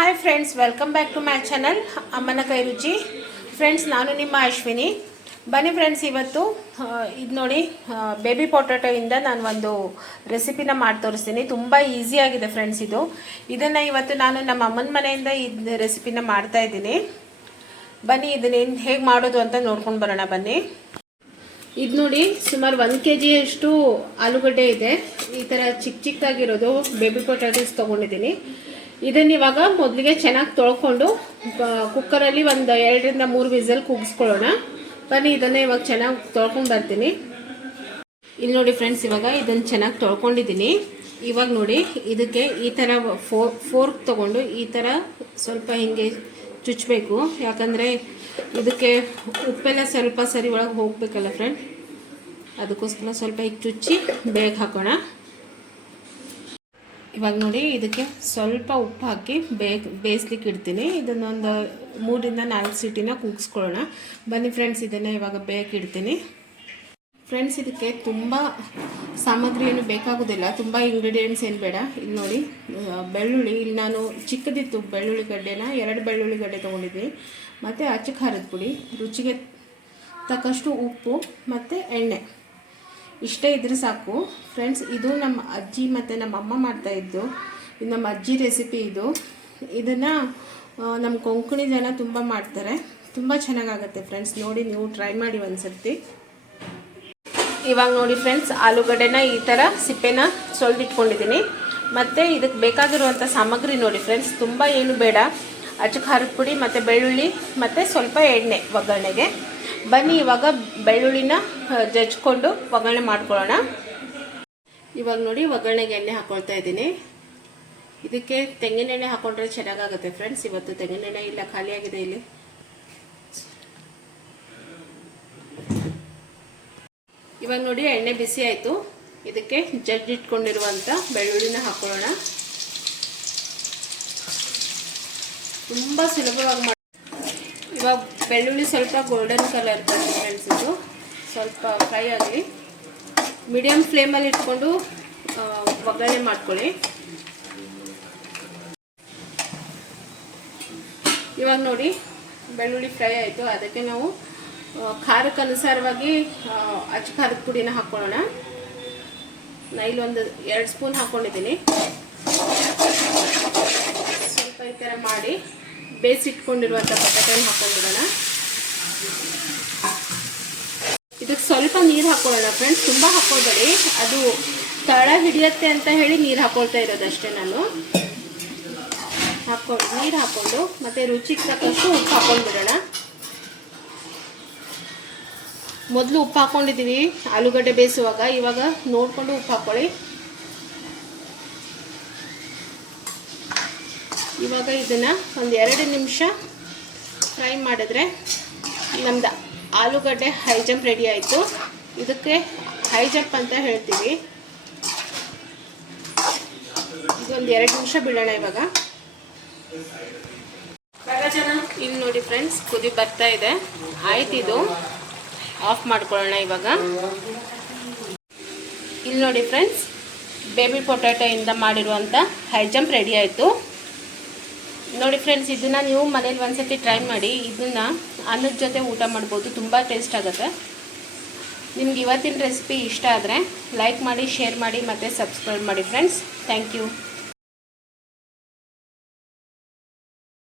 Hi friends, welcome back to my channel ಅಮ್ಮನ ಕೈ ರುಚಿ. ಫ್ರೆಂಡ್ಸ್, ನಾನು ನಿಮ್ಮ ಅಶ್ವಿನಿ. ಬನ್ನಿ ಫ್ರೆಂಡ್ಸ್, ಇವತ್ತು ಇದು ನೋಡಿ, ಬೇಬಿ ಪೊಟ್ಯಾಟೋಯಿಂದ ನಾನು ಒಂದು ರೆಸಿಪಿನ ಮಾಡಿ ತೋರಿಸ್ತೀನಿ. ತುಂಬ ಈಸಿಯಾಗಿದೆ ಫ್ರೆಂಡ್ಸ್. ಇದನ್ನು ಇವತ್ತು ನಾನು ನಮ್ಮ ಅಮ್ಮನ ಮನೆಯಿಂದ ಇದು ರೆಸಿಪಿನ ಮಾಡ್ತಾ ಇದ್ದೀನಿ. ಬನ್ನಿ, ಇದನ್ನೇನು ಹೇಗೆ ಮಾಡೋದು ಅಂತ ನೋಡ್ಕೊಂಡು ಬರೋಣ ಬನ್ನಿ. ಇದು ನೋಡಿ, ಸುಮಾರು 1 kg ಅಷ್ಟು ಆಲೂಗಡ್ಡೆ ಇದೆ. ಈ ಥರ ಚಿಕ್ಕದಾಗಿರೋದು ಬೇಬಿ ಪೊಟ್ಯಾಟೋಸ್ ತೊಗೊಂಡಿದ್ದೀನಿ. ಇದನ್ನು ಇವಾಗ ಮೊದಲಿಗೆ ಚೆನ್ನಾಗಿ ತೊಳ್ಕೊಂಡು ಕುಕ್ಕರಲ್ಲಿ ಒಂದು 2 ರಿಂದ 3 ವಿಸಲ್ ಕೂಗಿಸ್ಕೊಳ್ಳೋಣ. ಬನ್ನಿ, ಇದನ್ನು ಇವಾಗ ಚೆನ್ನಾಗಿ ತೊಳ್ಕೊಂಡು ಬರ್ತೀನಿ. ಇಲ್ಲಿ ನೋಡಿ ಫ್ರೆಂಡ್ಸ್, ಇವಾಗ ಇದನ್ನು ಚೆನ್ನಾಗಿ ತೊಳ್ಕೊಂಡಿದ್ದೀನಿ. ಇವಾಗ ನೋಡಿ, ಇದಕ್ಕೆ ಈ ಥರ ಫೋರ್ಕ್ ತೊಗೊಂಡು ಈ ಥರ ಸ್ವಲ್ಪ ಹಿಂಗೆ ಚುಚ್ಚಬೇಕು. ಯಾಕಂದರೆ ಇದಕ್ಕೆ ಉಪ್ಪೆಲ್ಲ ಸ್ವಲ್ಪ ಸರಿ ಒಳಗೆ ಹೋಗಬೇಕಲ್ಲ ಫ್ರೆಂಡ್, ಅದಕ್ಕೋಸ್ಕರ ಸ್ವಲ್ಪ ಈಗ ಚುಚ್ಚಿ ಬೇಗ ಹಾಕೋಣ. ಇವಾಗ ನೋಡಿ, ಇದಕ್ಕೆ ಸ್ವಲ್ಪ ಉಪ್ಪು ಹಾಕಿ ಬೇಯಿಸ್ಲಿಕ್ಕೆ ಇಡ್ತೀನಿ. ಇದನ್ನೊಂದು 3 ರಿಂದ 4 ಸೀಟಿನ ಕೂಗಿಸ್ಕೊಳ್ಳೋಣ. ಬನ್ನಿ ಫ್ರೆಂಡ್ಸ್, ಇದನ್ನು ಇವಾಗ ಬೇಯಕ್ಕೆ ಇಡ್ತೀನಿ. ಫ್ರೆಂಡ್ಸ್, ಇದಕ್ಕೆ ತುಂಬ ಸಾಮಗ್ರಿ ಏನು ಬೇಕಾಗೋದಿಲ್ಲ, ತುಂಬ ಇಂಗ್ರೀಡಿಯೆಂಟ್ಸ್ ಏನು ಬೇಡ. ಇಲ್ಲಿ ನೋಡಿ, ಬೆಳ್ಳುಳ್ಳಿ, ಇಲ್ಲಿ ನಾನು ಚಿಕ್ಕದಿತ್ತು ಬೆಳ್ಳುಳ್ಳಿ ಗಡ್ಡೆನ 2 ಬೆಳ್ಳುಳ್ಳಿ ಗಡ್ಡೆ ತೊಗೊಂಡಿದ್ದೀನಿ. ಮತ್ತು ಅಚ್ಚ ಖಾರದ ಪುಡಿ, ರುಚಿಗೆ ತಕ್ಕಷ್ಟು ಉಪ್ಪು ಮತ್ತು ಎಣ್ಣೆ, ಇಷ್ಟೇ ಇದ್ರೆ ಸಾಕು ಫ್ರೆಂಡ್ಸ್. ಇದು ನಮ್ಮ ಅಜ್ಜಿ ಮತ್ತು ನಮ್ಮ ಅಮ್ಮ ಮಾಡ್ತಾಯಿದ್ದು. ಇದು ನಮ್ಮ ಅಜ್ಜಿ ರೆಸಿಪಿ. ಇದನ್ನು ನಮ್ಮ ಕೊಂಕಣಿ ಜನ ತುಂಬ ಮಾಡ್ತಾರೆ. ತುಂಬ ಚೆನ್ನಾಗಾಗುತ್ತೆ ಫ್ರೆಂಡ್ಸ್. ನೋಡಿ, ನೀವು ಟ್ರೈ ಮಾಡಿ ಒಂದ್ಸರ್ತಿ. ಇವಾಗ ನೋಡಿ ಫ್ರೆಂಡ್ಸ್, ಆಲೂಗಡ್ಡೆನ ಈ ಥರ ಸಿಪ್ಪೆನ ಸೊಳ್ದಿಟ್ಕೊಂಡಿದ್ದೀನಿ. ಮತ್ತು ಇದಕ್ಕೆ ಬೇಕಾಗಿರುವಂಥ ಸಾಮಗ್ರಿ ನೋಡಿ ಫ್ರೆಂಡ್ಸ್, ತುಂಬ ಏನು ಬೇಡ. ಅಚ್ಚ ಖಾರದ ಪುಡಿ ಮತ್ತು ಬೆಳ್ಳುಳ್ಳಿ ಮತ್ತು ಸ್ವಲ್ಪ ಎಣ್ಣೆ ಒಗ್ಗರಣೆಗೆ. ಬನ್ನಿ, ಇವಾಗ ಬೆಳ್ಳುಳ್ಳಿನ ಜಜ್ಕೊಂಡು ಒಗ್ಗರಣೆ ಮಾಡ್ಕೊಳ್ಳೋಣ. ಇವಾಗ ನೋಡಿ, ಒಗ್ಗರಣೆಗೆ ಎಣ್ಣೆ ಹಾಕ್ಕೊಳ್ತಾ ಇದ್ದೀನಿ. ಇದಕ್ಕೆ ತೆಂಗಿನೆಣ್ಣೆ ಹಾಕೊಂಡ್ರೆ ಚೆನ್ನಾಗಾಗುತ್ತೆ ಫ್ರೆಂಡ್ಸ್. ಇವತ್ತು ತೆಂಗಿನೆಣ್ಣೆ ಇಲ್ಲ, ಖಾಲಿಯಾಗಿದೆ ಇಲ್ಲಿ. ಇವಾಗ ನೋಡಿ, ಎಣ್ಣೆ ಬಿಸಿ ಆಯಿತು. ಇದಕ್ಕೆ ಜಜ್ಜಿಟ್ಕೊಂಡಿರುವಂಥ ಬೆಳ್ಳುಳ್ಳಿನ ಹಾಕೊಳ್ಳೋಣ. ತುಂಬ ಸುಲಭವಾಗಿ ಮಾಡಿ. ಇವಾಗ ಬೆಳ್ಳುಳ್ಳಿ ಸ್ವಲ್ಪ ಗೋಲ್ಡನ್ ಕಲರ್ ಬರುತ್ತೆ ಫ್ರೆಂಡ್ಸ್. ಇದು ಸ್ವಲ್ಪ ಫ್ರೈ ಆಗಲಿ. ಮೀಡಿಯಮ್ ಫ್ಲೇಮಲ್ಲಿ ಇಟ್ಕೊಂಡು ಒಗ್ಗರಣೆ ಮಾಡ್ಕೊಳ್ಳಿ. ಇವಾಗ ನೋಡಿ, ಬೆಳ್ಳುಳ್ಳಿ ಫ್ರೈ ಆಯಿತು. ಅದಕ್ಕೆ ನಾವು ಖಾರಕ್ಕೆ ಅನುಸಾರವಾಗಿ ಅಚ್ಚ ಖಾರದ ಪುಡಿನ ಹಾಕ್ಕೊಳ್ಳೋಣ. ನಾನು ಇಲ್ಲೊಂದು 2 ಸ್ಪೂನ್ ಹಾಕ್ಕೊಂಡಿದ್ದೀನಿ. ಸ್ವಲ್ಪ ಈ ಥರ ಮಾಡಿ ಬೇಯಿಸಿಟ್ಕೊಂಡಿರುವಂಥ ಪೊಟ್ಯಾಟೋನ ಹಾಕ್ಕೊಂಡ್ಬಿಡೋಣ. ಇದಕ್ಕೆ ಸ್ವಲ್ಪ ನೀರು ಹಾಕ್ಕೊಳ್ಳೋಣ ಫ್ರೆಂಡ್ಸ್, ತುಂಬ ಹಾಕ್ಕೊಳ್ಬೇಡಿ. ಅದು ತಳ ಹಿಡಿಯುತ್ತೆ ಅಂತ ಹೇಳಿ ನೀರು ಹಾಕ್ಕೊಳ್ತಾ ಇರೋದಷ್ಟೇ. ನಾನು ನೀರು ಹಾಕ್ಕೊಂಡು ಮತ್ತು ರುಚಿಗೆ ತಕ್ಕಷ್ಟು ಉಪ್ಪು ಹಾಕ್ಕೊಂಡ್ಬಿಡೋಣ. ಮೊದಲು ಉಪ್ಪು ಹಾಕ್ಕೊಂಡಿದ್ದೀವಿ ಆಲೂಗಡ್ಡೆ ಬೇಯಿಸುವಾಗ. ಇವಾಗ ನೋಡಿಕೊಂಡು ಉಪ್ಪು ಹಾಕ್ಕೊಳ್ಳಿ. ಇವಾಗ ಇದನ್ನು ಒಂದು 2 ನಿಮಿಷ ಫ್ರೈ ಮಾಡಿದ್ರೆ ನಮ್ದು ಆಲೂಗಡ್ಡೆ ಹೈ ಜಂಪ್ ರೆಡಿ ಆಯಿತು. ಇದಕ್ಕೆ ಹೈ ಜಂಪ್ ಅಂತ ಹೇಳ್ತೀವಿ. ಇದೊಂದು 2 ನಿಮಿಷ ಬಿಡೋಣ. ಇವಾಗ ಇಲ್ಲಿ ನೋಡಿ ಫ್ರೆಂಡ್ಸ್, ಕುದಿ ಬರ್ತಾ ಇದೆ. ಆಯ್ತು, ಇದು ಆಫ್ ಮಾಡ್ಕೊಳ್ಳೋಣ. ಇವಾಗ ಇಲ್ಲಿ ನೋಡಿ ಫ್ರೆಂಡ್ಸ್, ಬೇಬಿ ಪೊಟ್ಯಾಟೋಯಿಂದ ಮಾಡಿರುವಂಥ ಹೈ ಜಂಪ್ ರೆಡಿ ಆಯಿತು. ನೋಡಿ ಫ್ರೆಂಡ್ಸ್, ಇದನ್ನು ನೀವು ಮನೇಲಿ ಒಂದ್ಸತಿ ಟ್ರೈ ಮಾಡಿ. ಇದನ್ನು ಅನ್ನದ ಜೊತೆ ಊಟ ಮಾಡ್ಬೋದು, ತುಂಬ ಟೇಸ್ಟ್ ಆಗುತ್ತೆ. ನಿಮ್ಗೆ ಇವತ್ತಿನ ರೆಸಿಪಿ ಇಷ್ಟ ಆದರೆ ಲೈಕ್ ಮಾಡಿ, ಶೇರ್ ಮಾಡಿ ಮತ್ತು ಸಬ್ಸ್ಕ್ರೈಬ್ ಮಾಡಿ ಫ್ರೆಂಡ್ಸ್. Thank you.